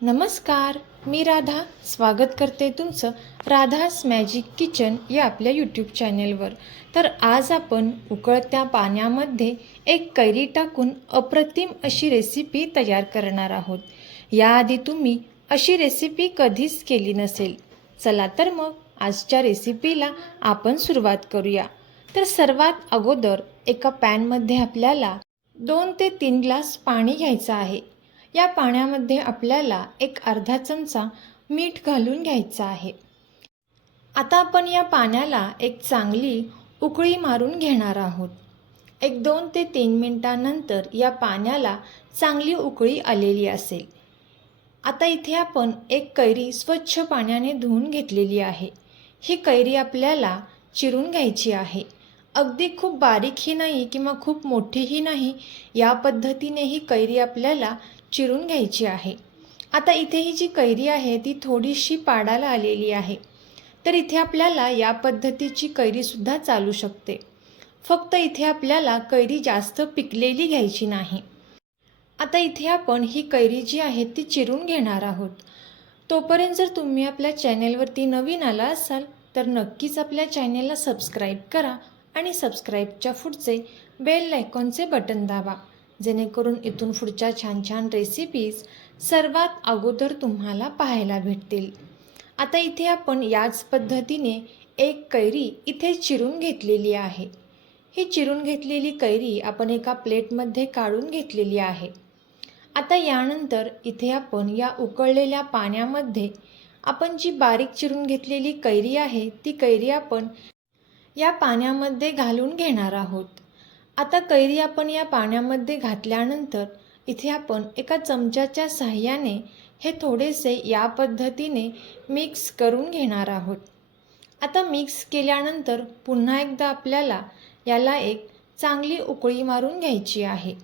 नमस्कार मी राधा. स्वागत करते तुमचं राधास मॅजिक किचन या आपल्या यूट्यूब चॅनेलवर तर आज आपण उकळत्या पाण्यामध्ये एक कैरी टाकून अप्रतिम अशी रेसिपी तयार करणार आहोत. याआधी तुम्ही अशी रेसिपी कधीच केली नसेल. चला तर मग आजच्या रेसिपीला आपण सुरुवात करूया. तर सर्वात अगोदर एका पॅनमध्ये आपल्याला दोन ते तीन ग्लास पाणी घ्यायचं आहे. या पाण्यामध्ये आपल्याला एक अर्धा चमचा मीठ घालून घ्यायचं आहे. आता आपण या पाण्याला एक चांगली उकळी मारून घेणार आहोत. एक दोन ते तीन मिनटानंतर या पाण्याला चांगली उकळी आलेली असेल. आता इथे आपण एक कैरी स्वच्छ पाण्याने धुवून घेतलेली आहे. ही कैरी आपल्याला चिरून घ्यायची आहे. अगदी खूप बारीकही नाही किंवा खूप मोठीही नाही या पद्धतीने ही कैरी आपल्याला चिरून घ्यायची आहे. आता इथे ही जी कैरी आहे ती थोडीशी पाडाला आलेली आहे. तर इथे आपल्याला या पद्धतीची कैरीसुद्धा चालू शकते. फक्त इथे आपल्याला कैरी जास्त पिकलेली घ्यायची नाही. आता इथे आपण ही कैरी जी आहे ती चिरून घेणार आहोत. तोपर्यंत जर तुम्ही आपल्या चॅनेलवरती नवीन आला असाल तर नक्कीच आपल्या चॅनेलला सबस्क्राईब करा आणि सबस्क्राईबच्या पुढचे बेल लायकॉनचे बटन दाबा. जेणेकरून इथून पुढच्या छान छान रेसिपीज सर्वात अगोदर तुम्हाला पाहायला भेटतील. आता इथे आपण याच पद्धतीने एक कैरी इथे चिरून घेतलेली आहे. ही चिरून घेतलेली कैरी आपण एका प्लेटमध्ये काढून घेतलेली आहे. आता यानंतर इथे आपण या उकळलेल्या पाण्यामध्ये आपण जी बारीक चिरून घेतलेली कैरी आहे ती कैरी आपण या पाण्यामध्ये घालून घेणार आहोत. आता कैरी आपण या पाण्यामध्ये घातल्यानंतर इथे आपण एका चमच्याच्या साह्याने हे थोडेसे या पद्धतीने मिक्स करून घेणार आहोत. आता मिक्स केल्यानंतर पुन्हा एकदा आपल्याला याला एक चांगली उकळी मारून घ्यायची आहे.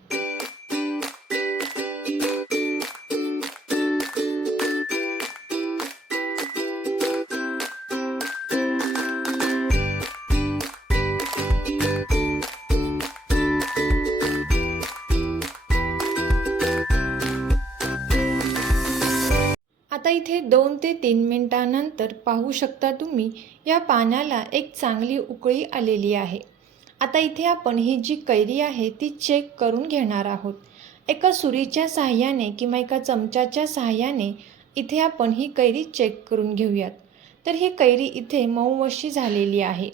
आता इथे दोन ते तीन मिनटानंतर पाहू शकता तुम्ही या पाण्याला एक चांगली उकळी आलेली आहे. आता इथे आपण ही जी कैरी आहे ती चेक करून घेणार आहोत. एका सुरीच्या सहाय्याने किंवा एका चमच्याच्या सहाय्याने इथे आपण ही कैरी चेक करून घेऊयात. तर ही कैरी इथे मऊ अशी झालेली आहे.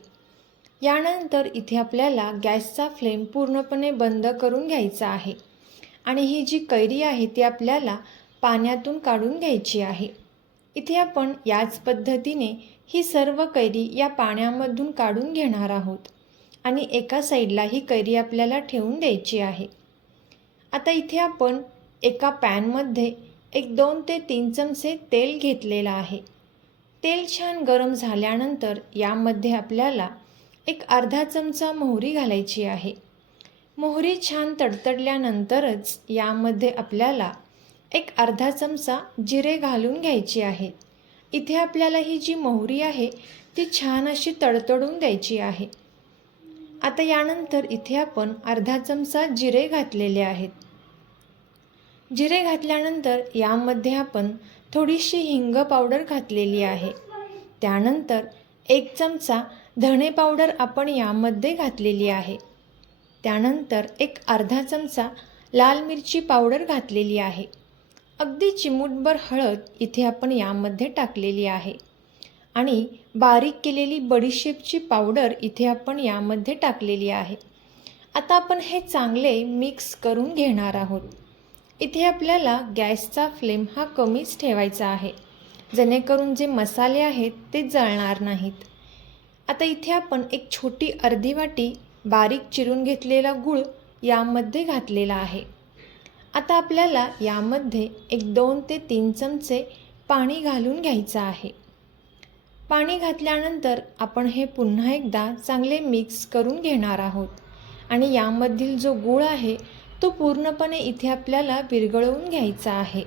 यानंतर इथे आपल्याला गॅसचा फ्लेम पूर्णपणे बंद करून घ्यायचा आहे. आणि ही जी कैरी आहे ती आपल्याला पाण्यातून काढून घ्यायची आहे. इथे आपण याच पद्धतीने ही सर्व कैरी या पाण्यामधून काढून घेणार आहोत आणि एका साईडला ही कैरी आपल्याला ठेवून द्यायची आहे. आता इथे आपण एका पॅनमध्ये एक दोन ते तीन चमचे तेल घेतलेलं आहे. तेल छान गरम झाल्यानंतर यामध्ये आपल्याला एक अर्धा चमचा मोहरी घालायची आहे. मोहरी छान तडतडल्यानंतरच यामध्ये आपल्याला एक अर्धा चमचा जिरे घालून घ्यायची आहे. इथे आपल्याला ही जी मोहरी आहे ती छान अशी तडतडून द्यायची आहे. आता यानंतर इथे आपण अर्धा चमचा जिरे घातलेले आहेत. जिरे घातल्यानंतर यामध्ये आपण थोडीशी हिंग पावडर घातलेली आहे. त्यानंतर एक चमचा धणे पावडर आपण यामध्ये घातलेली आहे. त्यानंतर एक अर्धा चमचा लाल मिरची पावडर घातलेली आहे. अगदी चिमूटभर हळद इथे आपण यामध्ये टाकलेली आहे. आणि बारीक केलेली बडीशेपची पावडर इथे आपण यामध्ये टाकलेली आहे. आता आपण हे चांगले मिक्स करून घेणार आहोत. इथे आपल्याला गॅसचा फ्लेम हा कमीच ठेवायचा आहे. जेणेकरून जे मसाले आहेत ते जळणार नाहीत. आता इथे आपण एक छोटी अर्धी वाटी बारीक चिरून घेतलेला गूळ यामध्ये घातलेला आहे. आता आपल्याला यामध्ये एक दोन ते तीन चमचे पाणी घालून घ्यायचं आहे. पाणी घातल्यानंतर आपण हे पुन्हा एकदा चांगले मिक्स करून घेणार आहोत. आणि यामधील जो गूळ आहे तो पूर्णपणे इथे आपल्याला विरघळवून घ्यायचा आहे.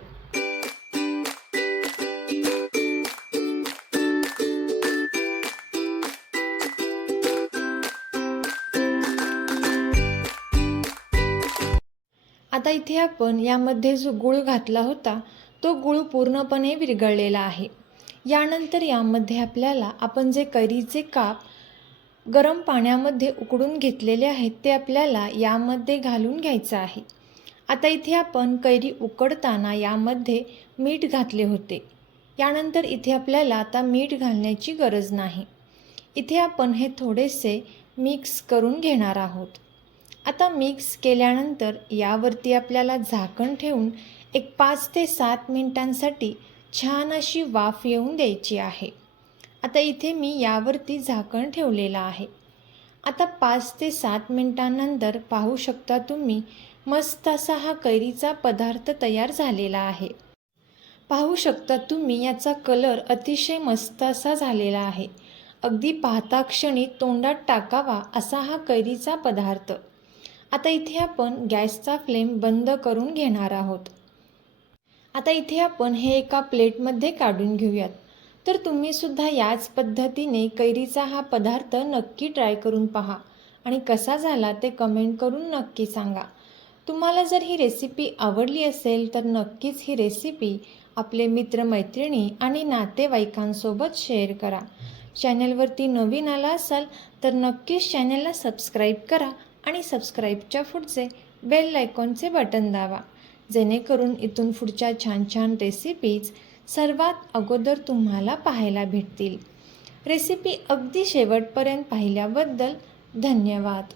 आता इथे आपण यामध्ये जो गूळ घातला होता तो गूळ पूर्णपणे विरघळलेला आहे. यानंतर यामध्ये आपल्याला आपण जे कैरीचे काप गरम पाण्यामध्ये उकडून घेतलेले आहेत ते आपल्याला यामध्ये घालून घ्यायचं आहे. आता इथे आपण कैरी उकडताना यामध्ये मीठ घातले होते. यानंतर इथे आपल्याला आता मीठ घालण्याची गरज नाही. इथे आपण हे थोडेसे मिक्स करून घेणार आहोत. आता मिक्स केल्यानंतर यावरती आपल्याला झाकण ठेवून एक पाच ते सात मिनिटांसाठी छान अशी वाफ येऊन द्यायची आहे. आता इथे मी यावरती झाकण ठेवलेलं आहे. आता पाच ते सात मिनिटांनंतर पाहू शकता तुम्ही मस्त असा हा कैरीचा पदार्थ तयार झालेला आहे. पाहू शकता तुम्ही याचा कलर अतिशय मस्त असा झालेला आहे. अगदी पाहता क्षणी तोंडात टाकावा असा हा कैरीचा पदार्थ. आता इथे आपण गॅसचा फ्लेम बंद करून घेणार आहोत. आता इथे आपण हे एका प्लेटमध्ये काढून घेऊयात. तर तुम्हीसुद्धा याच पद्धतीने कैरीचा हा पदार्थ नक्की ट्राय करून पहा. आणि कसा झाला ते कमेंट करून नक्की सांगा. तुम्हाला जर ही रेसिपी आवडली असेल तर नक्कीच ही रेसिपी आपले मित्रमैत्रिणी आणि नातेवाईकांसोबत शेअर करा. चॅनलवरती नवीन आला असाल तर नक्कीच चॅनलला सबस्क्राईब करा. आणि सबस्क्राईबच्या पुढचे बेल आयकॉनचे बटन दाबा. जेणेकरून इथून पुढच्या छान छान रेसिपीज सर्वात अगोदर तुम्हाला पाहायला भेटतील. रेसिपी अगदी शेवटपर्यंत पाहिल्याबद्दल धन्यवाद.